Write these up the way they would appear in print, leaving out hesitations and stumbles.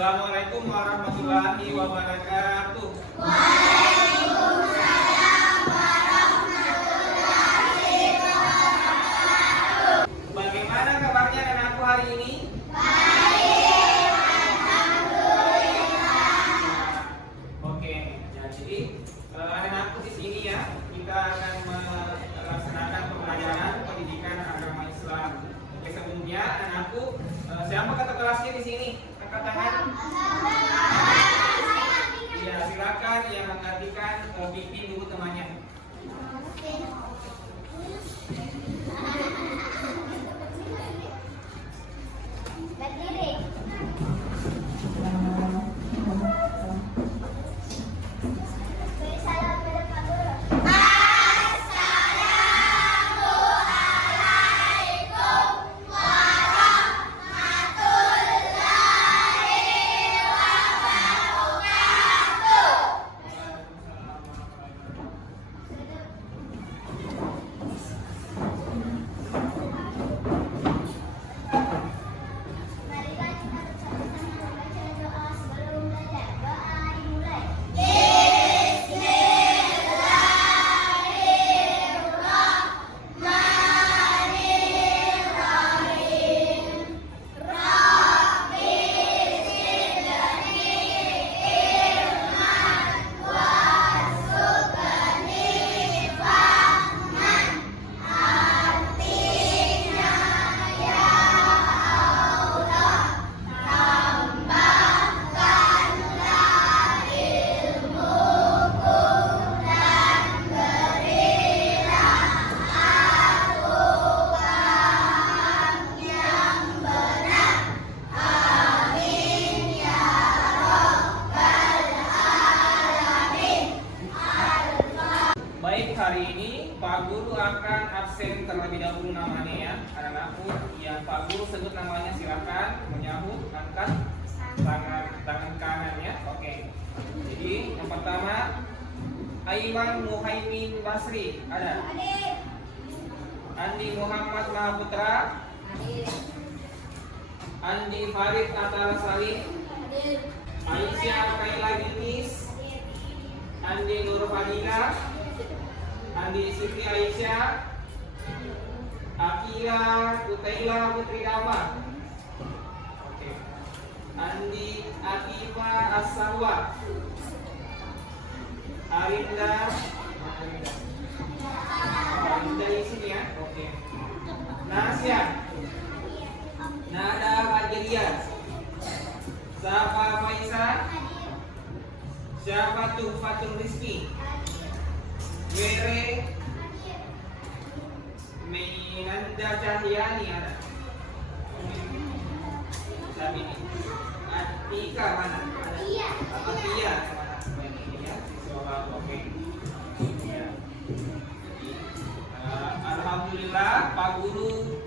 Assalamualaikum warahmatullahi wabarakatuh. Bagaimana kabarnya anakku hari ini? Oke, jadi anakku di sini ya, kita akan melaksanakan pembelajaran pendidikan agama Islam. Oke, sebelumnya anakku, siapa kata kelasnya di sini? Angkat tangan. Ya, silakan yang menggantikan pimpin dulu temannya. Hari ini Pak Guru akan absen terlebih dahulu namanya ya. Anak-anakku yang Pak Guru sebut namanya silakan menyahut, angkat tangan kanan ya. Oke. Jadi yang pertama Aiman Muhaimin Basri ada. Andi Muhammad Mahaputra. Andi Farid Atara Salim. Aisyah Kaila Ginis. Andi Nur Fadila. Andi Siti Aisyah, Akila Kutaila Putri Gama, Andi Akifa As-Salwa, Arinda di sini ya, oke. Nasya, Nada Fajiria, Safa Faisa, Syafatul Fatul Rizki, Were Mainanda Cahyani ada. Sabini. Atika mana? Atia. Atia mana? Ini ya. Soal oke. Ya. Alhamdulillah Pak Guru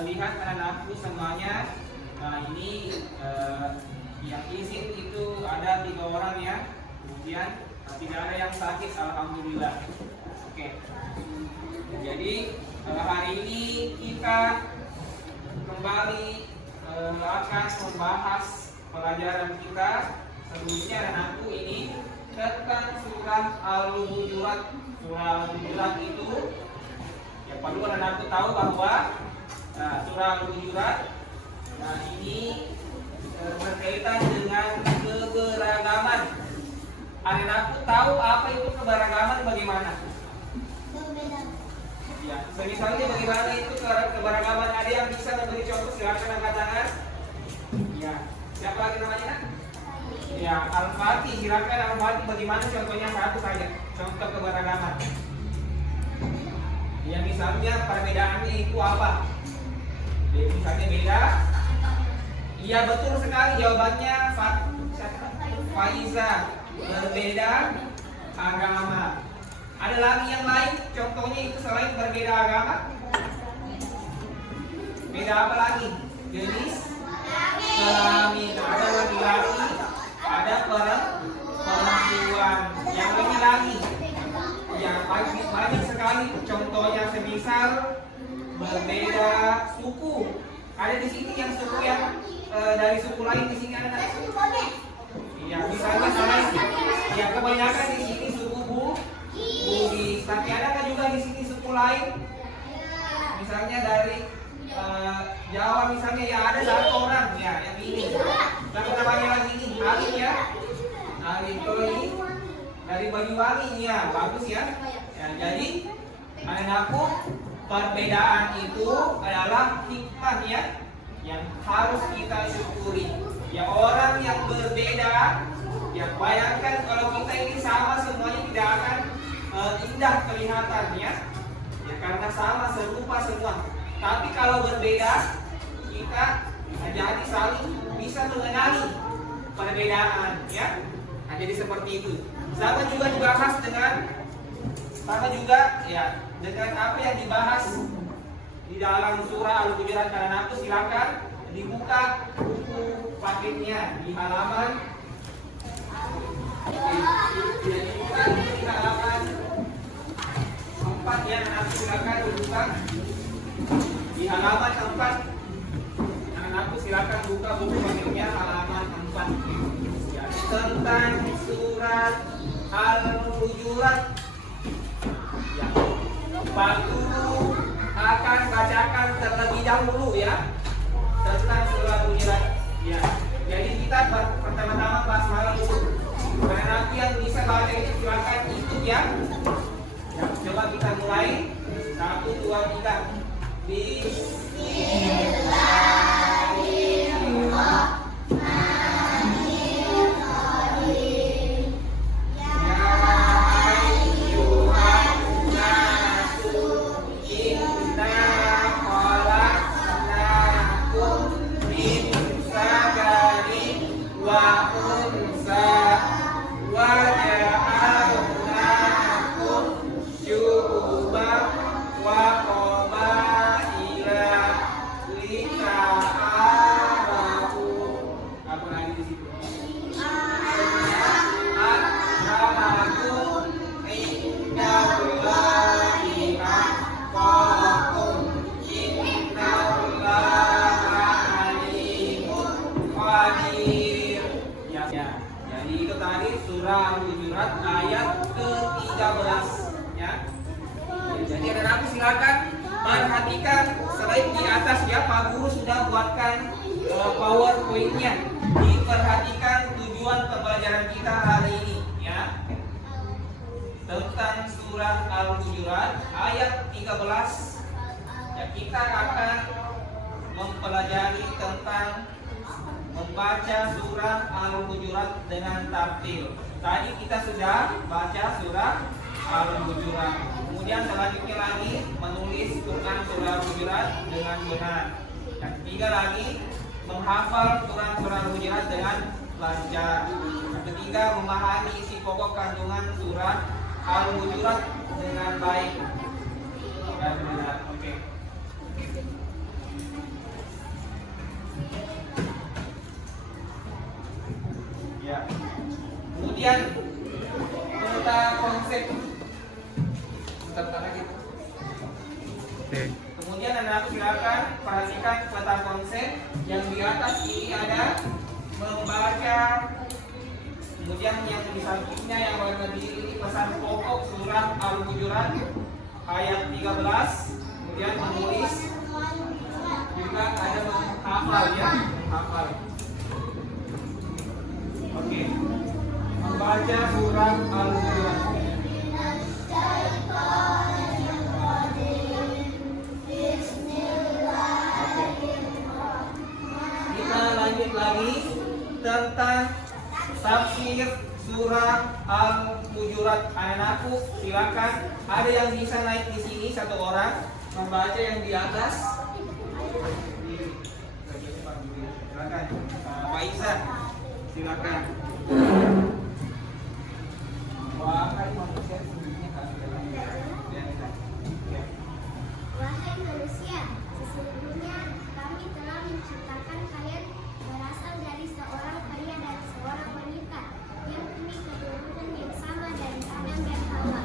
lihat anak-anakku semuanya. Nah, ini yang izin itu ada 3 orang ya. Kemudian tidak ada yang sakit, alhamdulillah. Oke. Jadi hari ini kita kembali akan membahas pelajaran kita. Sebelumnya anakku ini tentang surah Al-Hujurat. Surah Al-Hujurat itu ya perlu anakku tahu bahwa surah Al-Hujurat ini berkaitan dengan keberagaman. Anak-anakku tahu apa itu keberagaman bagaimana? Ya, misalnya bagaimana itu keberagaman, ada yang bisa memberi contoh, silakan angkat tangan. Ya, siapa lagi namanya? Ya, Al-Fatih, silakan Al-Fatih, bagaimana contohnya satu saja, contoh keberagaman. Ya, misalnya perbedaannya itu apa? Ya, misalnya beda. Iya, betul sekali jawabannya Faiza. Berbeda agama. Ada lagi yang lain contohnya itu selain berbeda agama? Beda apa lagi? Jenis kelamin. Ada laki-laki, ada perempuan. Yang ini lagi yang banyak sekali contohnya, semisal berbeda suku. Ada di sini yang suku yang dari suku lain di sini ada? Iya, misalnya selain ya kebanyakan di sini suku Bugis, tapi adakah juga di sini suku lain? Misalnya dari Jawa misalnya ya ada satu orang ya yang ini. Tapi namanya lagi ini Ali ya. Ali itu ini dari Banyuwangi ya, bagus ya. Ya jadi anak-anakku, perbedaan itu adalah hikmah ya yang harus kita syukuri. Ya orang yang berbeda, ya bayangkan kalau kita ini sama semuanya tidak akan indah kelihatannya. Ya karena sama serupa semua. Tapi kalau berbeda, kita jadi saling bisa mengenali perbedaan ya. Nah, jadi seperti itu. Sama juga dibahas dengan apa yang dibahas di dalam surah Al-Hujurat. Karena aku silakan dibuka buku paketnya di halaman dibuka di halaman 4 ya. Aku silakan dibuka di halaman 4. Aku silakan buka buku paketnya halaman 4 ya, tentang surat Al-Hujurat. Ya. Pak Guru akan bacakan terlebih dahulu ya tentang surat Al-Hujurat. Ya. Jadi kita pertama-tama bahas malam dulu. Karena nanti yang bisa baca itu silakan ikut ya. Ya. Coba kita mulai. 1, 2, 3. Surah Al-Hujurat ayat ke-13 ya. Jadi anak-anakku silakan perhatikan selain di atas ya, Pak Guru sudah buatkan PowerPoint-nya. Diperhatikan tujuan pembelajaran kita hari ini ya. Tentang surah Al-Hujurat ayat 13. Ya, kita akan mempelajari tentang membaca surah Al-Hujurat dengan tartil. Tadi kita sudah baca surah Al-Hujurat. Kemudian selanjutnya lagi menulis Quran surah Al-Hujurat dengan benar. Yang ketiga lagi menghafal Quran surah Al-Hujurat dengan lancar. Yang ketiga memahami isi pokok kandungan surah Al-Hujurat dengan baik dan benar. Oke. Ya. Kemudian tentang konsep lagi. Kemudian anak silakan perhatikan peta konsep yang di atas ini ada membaca. Kemudian yang di sampingnya yang warna biru ini pesan pokok surah Al-Hujurat ayat 13. Kemudian menulis juga ada menghafal ya, menghafal. Oke. Membaca surah Al-Hujurat. Kita lanjut lagi tentang tafsir surah Al-Hujurat. Anak-anakku silakan, ada yang bisa naik di sini satu orang membaca yang di atas. Silakan Pak Ihsan, silakan. Wahai manusia, wahai manusia, sesungguhnya kami telah menciptakan kalian berasal dari seorang pria dan seorang wanita yang punya keturunan yang sama dari Adam dan Hawa.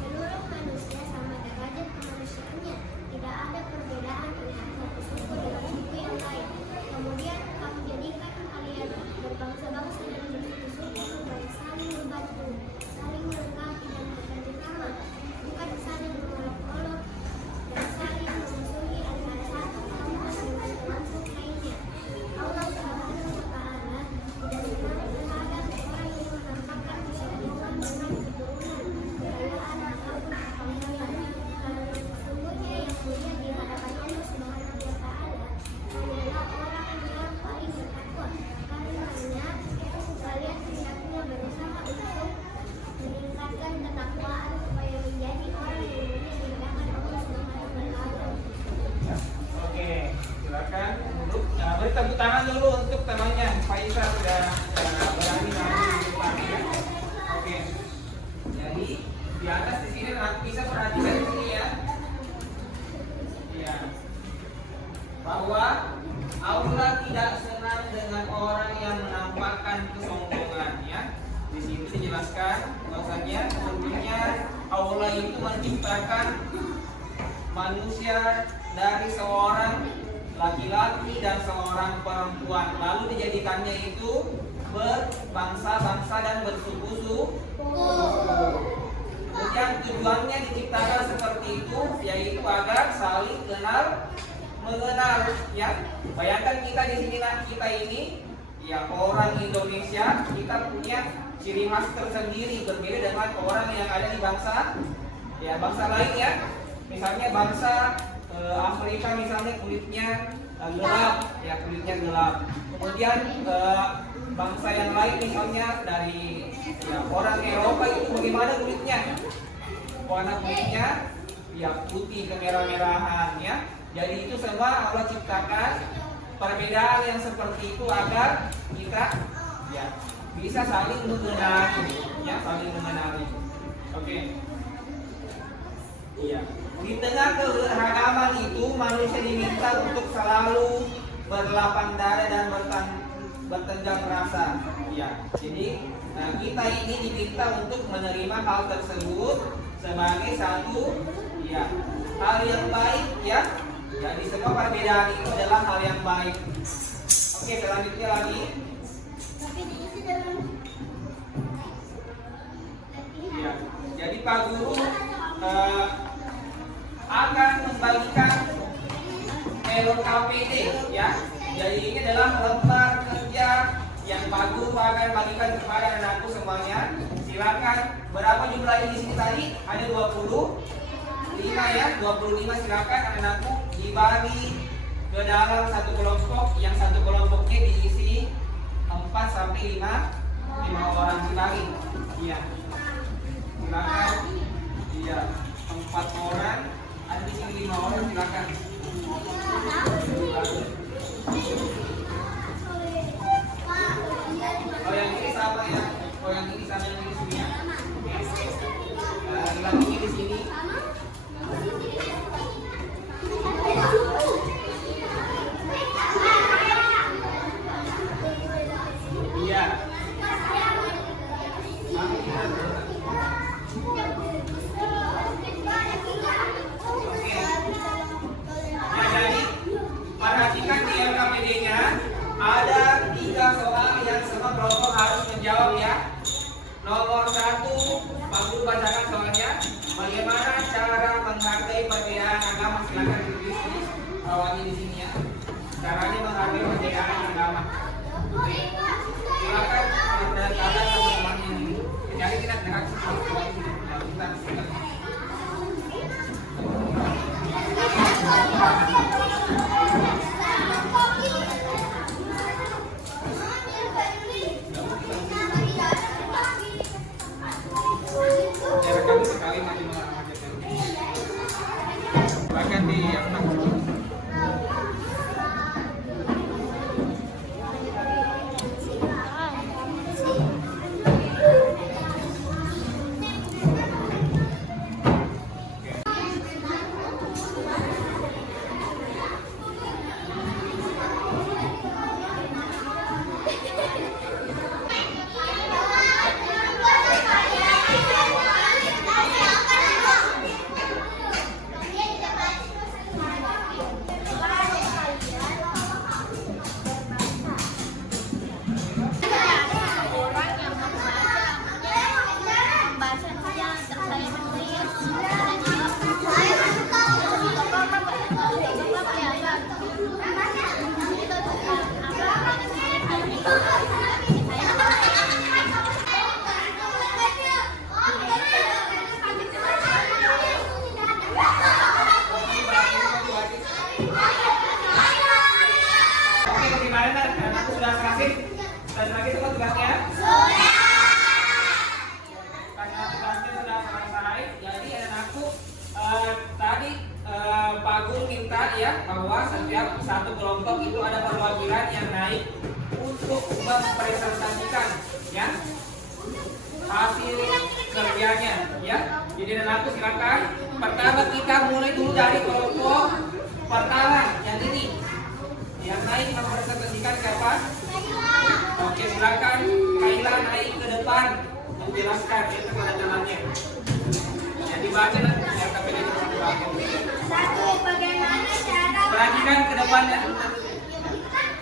Seluruh manusia sama derajat kemanusiaannya, tidak ada perbedaan antara satu suku dengan suku yang lain. Kemudian kami dulu untuk temannya. Faisal sudah berani maju di depan ya. Oke. Jadi di atas di sini bisa perhatikan di sini ya. Ya. Bahwa Allah tidak senang dengan orang yang menampakkan kesombongan ya. Di sini dijelaskan bahwasanya sesungguhnya Allah itu menciptakan manusia dari seorang laki-laki dan seorang perempuan, lalu dijadikannya itu berbangsa-bangsa dan bersuku-suku. Kemudian tujuannya diciptakan seperti itu, yaitu agar saling kenal mengenal ya. Bayangkan kita di sini, kita ini ya orang Indonesia, kita punya ciri khas tersendiri berbeda dengan orang yang ada di bangsa lain ya. Misalnya bangsa Afrika misalnya kulitnya gelap ya, kulitnya gelap. Kemudian bangsa yang lain misalnya dari ya, orang Eropa itu bagaimana kulitnya? Warna kulitnya ya putih kemerah-merahan ya. Jadi itu semua Allah ciptakan perbedaan yang seperti itu agar kita ya bisa saling mengenali ya, saling mengenali. Oke. Iya. Di tengah keberagaman itu manusia diminta untuk selalu berlapang dada dan bertenggang rasa. Ya. Jadi kita ini diminta untuk menerima hal tersebut sebagai satu ya hal yang baik ya. Jadi semua perbedaan itu adalah hal yang baik. Oke, selanjutnya lagi. Ya. Jadi Pak Guru akan membagikan LKPD ya. Jadi ini adalah lembar kerja yang Pak Guru akan bagikan kepada anakku semuanya. Silakan, berapa jumlahnya di sini tadi? Ada 25 ya, 25 silakan anakku dibagi ke dalam satu kelompok, yang satu kelompoknya diisi 4 sampai 5 orang dibagi. Iya. Silakan. Iya, 4 orang. Ada di sini 5 orang, silakan. Oh yang ini sama ya. Oh yang ini sama yang ini sini ya. Lagi di sini. Iya. Perhatikan di LKPD-nya ada 3 soal yang semua kelompok harus menjawab ya. Nomor 1, Pak Guru bacakan soalnya. Bagaimana cara menghargai perbedaan agama? Silakan ditulis di awalnya di sini ya. Caranya menghargai perbedaan agama. Silakan berdasarkan teman-temannya ini. Jadi kita gerak kamu sekali nanti bahkan di Pak Guru minta ya bahwa setiap satu kelompok itu ada perwakilan yang naik baik untuk mempresentasikan ya hasil kerjanya ya. Jadi dan aku silakan. Pertama kita mulai dulu dari kelompok pertama yang ini. Yang naik mempresentasikan siapa? Oke, silakan Kaila naik ke depan menjelaskan ya tanda-tandanya. Yang dibaca nanti ya tapi dari belakang. Satu, bagaimana cara Perhatikan ke depannya.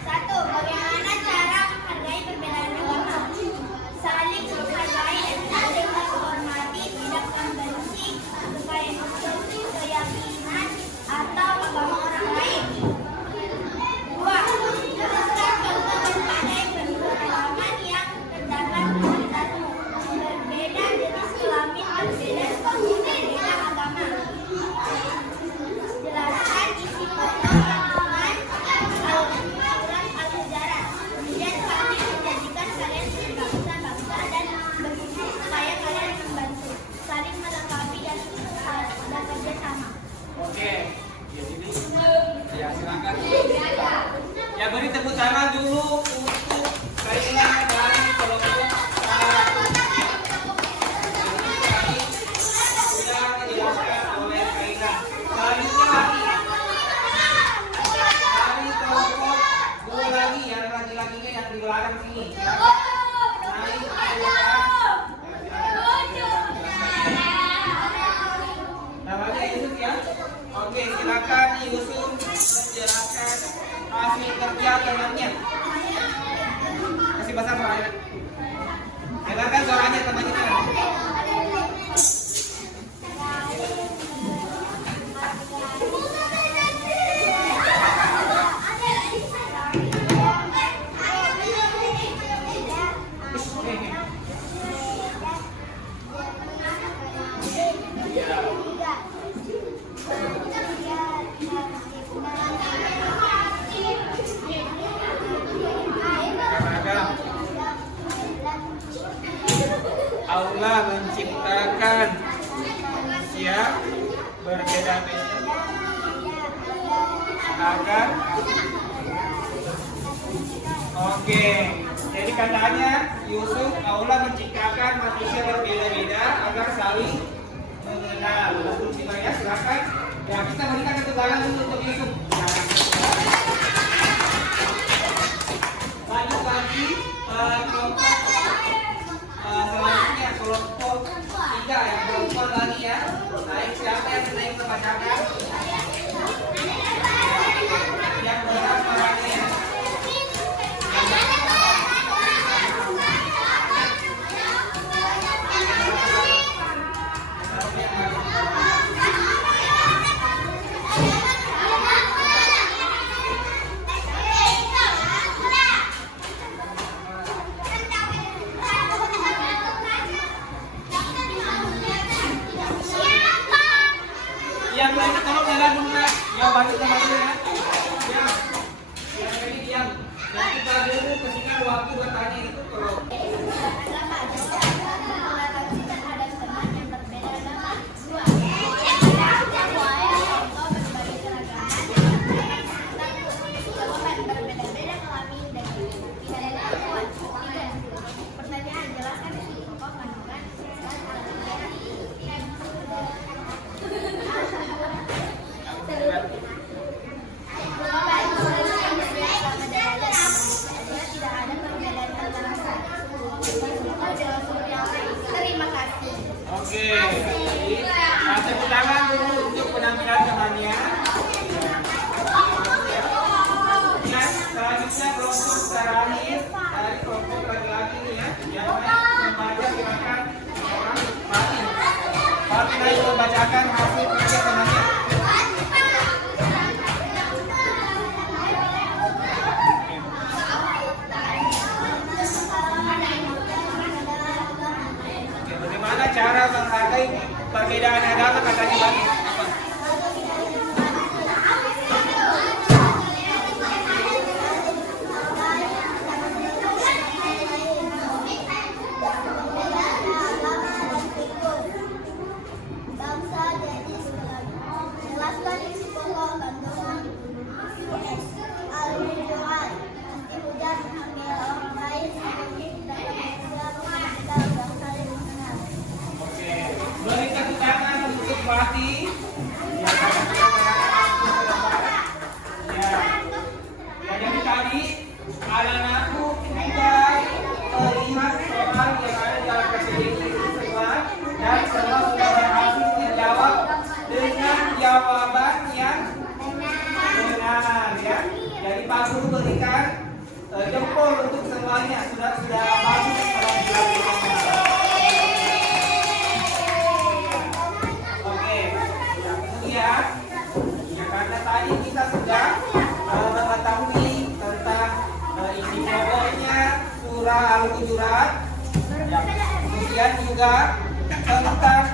Satu, bagaimana cara menghargai perbedaan agama? Saling menghargai dan saling menghormati, tidak membenci, supaya mengikuti keyakinan atau agama orang lain. Dua, jelaskan contoh berbagai keberagaman yang terdapat di sekitarmu. Berbeda jenis kelamin, berbeda agama. Jelaskan isi pokok kandungan Al-Quran Al-Sejarah. Kemudian kami menjadikan kalian berbangsa-bangsa dan begitu supaya kalian membantu, saling melengkapi dan bekerja sama. Oke. Ya, silakan. Ya, beri tepuk tangan dulu untuk Kaila dari kelompok satu. Sudah dijelaskan oleh Kaila. Selanjutnya lagi dari kelompok dua lagi yang laki-lakinya yang di belakang sini. Silakan. Naik ke depan. Namanya Yusuf ya. Oke, silakan Yusuf menjelaskan hasil kerja temannya. Kasih bahasa suaranya. Silakan suaranya temannya. Allah menciptakan manusia berbeda-beda agar oke. Jadi katanya Yusuf Allah menciptakan manusia berbeda-beda agar saling mengenal. Betul tidak ya? Silakan. Ya kita berikan tepuk tangan dulu untuk Yusuf. Lanjut lagi kelompok selanjutnya kelompok 3 yang perempuan lagi ya. Naik siapa yang naik membacakan? Yang berat suaranya. Yang lainnya tolong jalan dulu ya. Yang bantu teman dulu ya. Yang ini diam. Dan kita dulu kasihkan waktu bertanya itu kalau oke. Tepuk tangan dulu untuk penampilan temannya. Nah, selanjutnya kelompok terakhir dari kelompok laki-laki ini ya. Yang membaca silakan Martin. Martin ayo membacakan hasil kerja temannya. Bagaimana cara menghargai perbedaan agama katanya bagi apa? Bangsa jadi jelaskan isi pokok kandungan Al-Quran. Nanti hujan anak-anakku sudah melihat soal yang ada di dalam KCBC semua dan semua sudah berhasil menjawab dengan jawaban yang benar ya. Jadi Pak Guru berikan jempol untuk semuanya sudah bagus kalau dilakukan. Oke, yang kemudian ya karena tadi kita sudah mengetahui tentang isi pokoknya surah Al-Hujurat, ya, kemudian juga tentang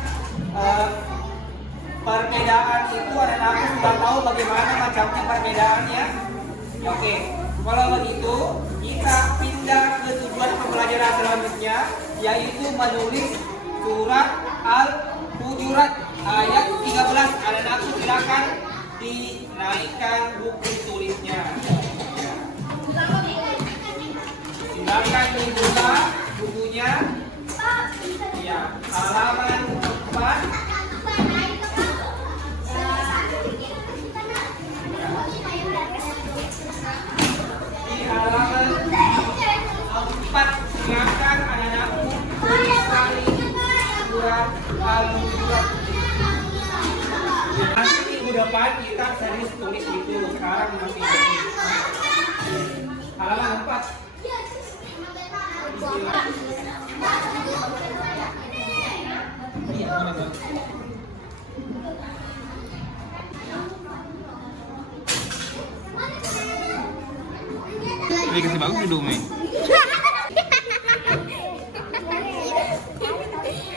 perbedaan itu anak-anak sudah tahu bagaimana macamnya perbedaannya. Oke, kalau begitu kita pindah ke tujuan pembelajaran selanjutnya, yaitu menulis surat Al-Hujurat ayat 13. Anak-anak silakan dinaikkan buku tulisnya. Silakan dibuka bukunya. Ya, halaman 4. Di halaman 4 silakan anak-anakku tulis kali surat Al-Hujurat. Nanti minggu depan kita serius tulis itu. Sekarang masih halaman 4. Ini kasih bagus dulu, Mei.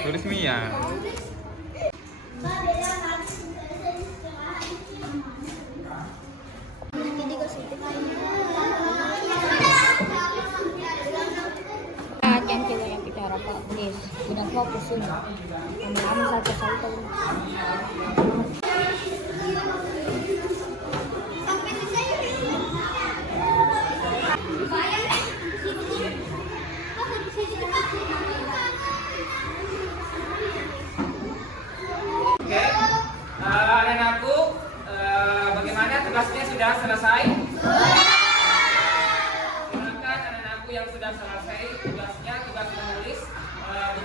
Tulis Mia. Yang cewek yang bicara Pak Nis, udah fokus ini. Lama-lama salto-salto. Oke, anak-anakku, bagaimana tugasnya sudah selesai? Silakan anak-anakku yang sudah selesai tugasnya, tugas menulis,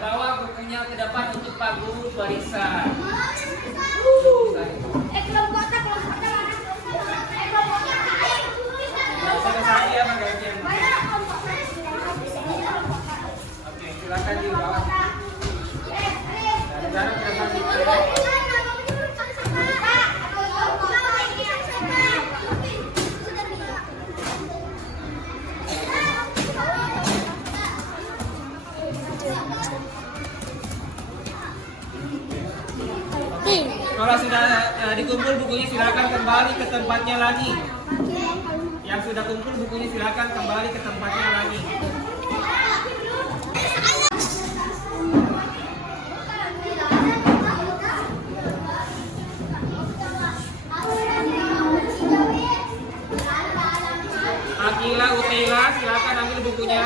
bawa bukunya ke depan untuk Pak Guru periksa. Selesai ya, bagian. Oke, silakan dibawa. Dari ke depan. Kalau sudah dikumpul bukunya silakan kembali ke tempatnya lagi. Yang sudah kumpul bukunya silakan kembali ke tempatnya lagi. Akila, Utela, silakan ambil bukunya.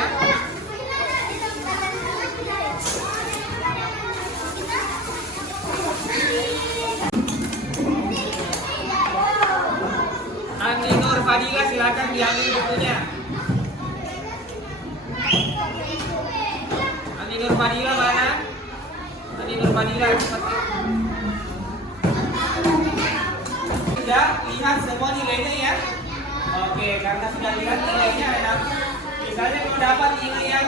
Ani Nur Fadila, silakan diambil bukunya. Ani Nur Fadila mana? Ani Nur Fadila. Sudah lihat semua nilainya ya? Oke, karena sudah lihat nilainya, anak. Misalnya kalau dapat nilai yang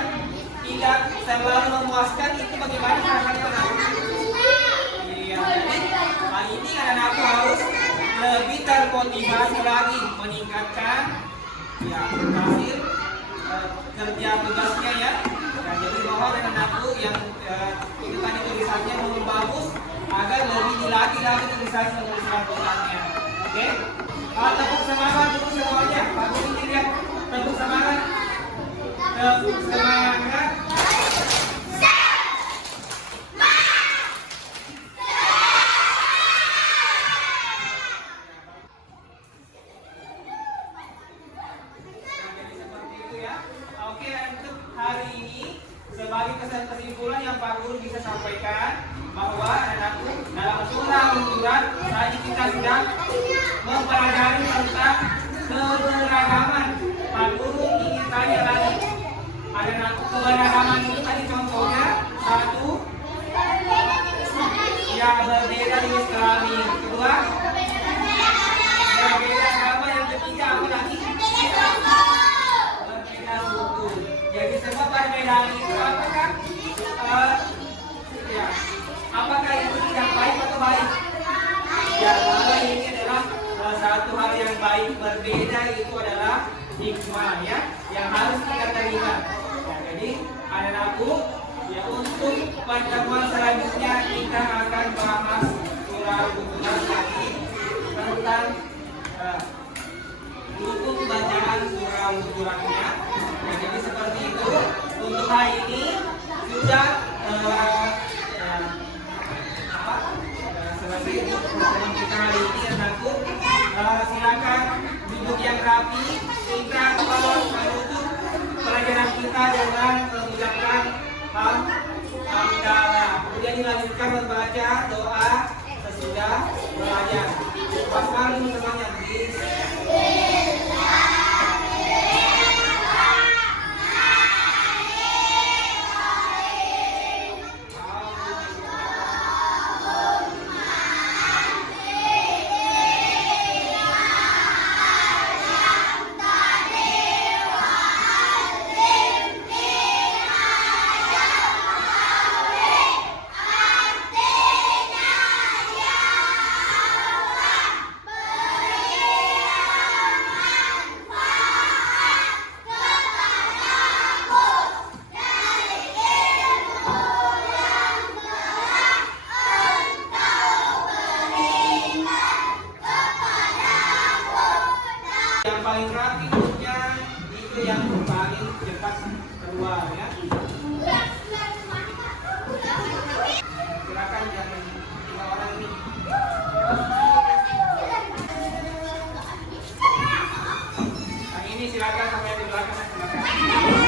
tidak terlalu memuaskan, itu bagaimana rasanya anak? Iya, jadi ini anak-anakku harus lebih termotivasi lagi, meningkatkan ya hasil kerja tugasnya ya. Nah, jadi mohon anak-anakku yang itu tadi tulisannya belum bagus, agar lebih dilatih lagi tulisan tulisannya. Oke? Tepuk semangat untuk semuanya. Pak Guru lihat, tepuk semangat. Tepuk semangat. Oke, untuk hari ini sebagai kesimpulan yang Pak Guru bisa sampaikan bahwa anakku dalam surah Al-Hujurat tadi kita sudah mempelajari tentang keberagaman. Pak Guru ingin tanya lagi. Ada aku keberagaman itu tadi contohnya satu. Ya berbeda jenis kelamin. Kedua, berbeda agama. Yang ketiga apa lagi? Berbeda suku. Jadi semua perbedaan itu apakah? Ya, apakah itu yang baik atau baik? Ya, kalau ini adalah satu hal yang baik. Berbeda itu adalah hikmah ya, yang harus kita terima. Ya, jadi anak-anakku, ya untuk pertemuan selanjutnya kita akan bahas surah Hujurat lagi tentang hukum bacaan surah Hujuratnya. Ya, jadi seperti itu. Untuk hari ini sudah selesai untuk pertemuan kita hari ini anakku. Silakan duduk yang rapi. Kita menutup pelajaran kita dengan mengucapkan hamdalah. Kemudian dilanjutkan membaca doa sesudah belajar. Wassalam semuanya. Yang paling rapi duduknya itu yang paling cepat keluar ya. Silakan yang 3 orang ini. Yang ini silakan, sampai di belakang silakan.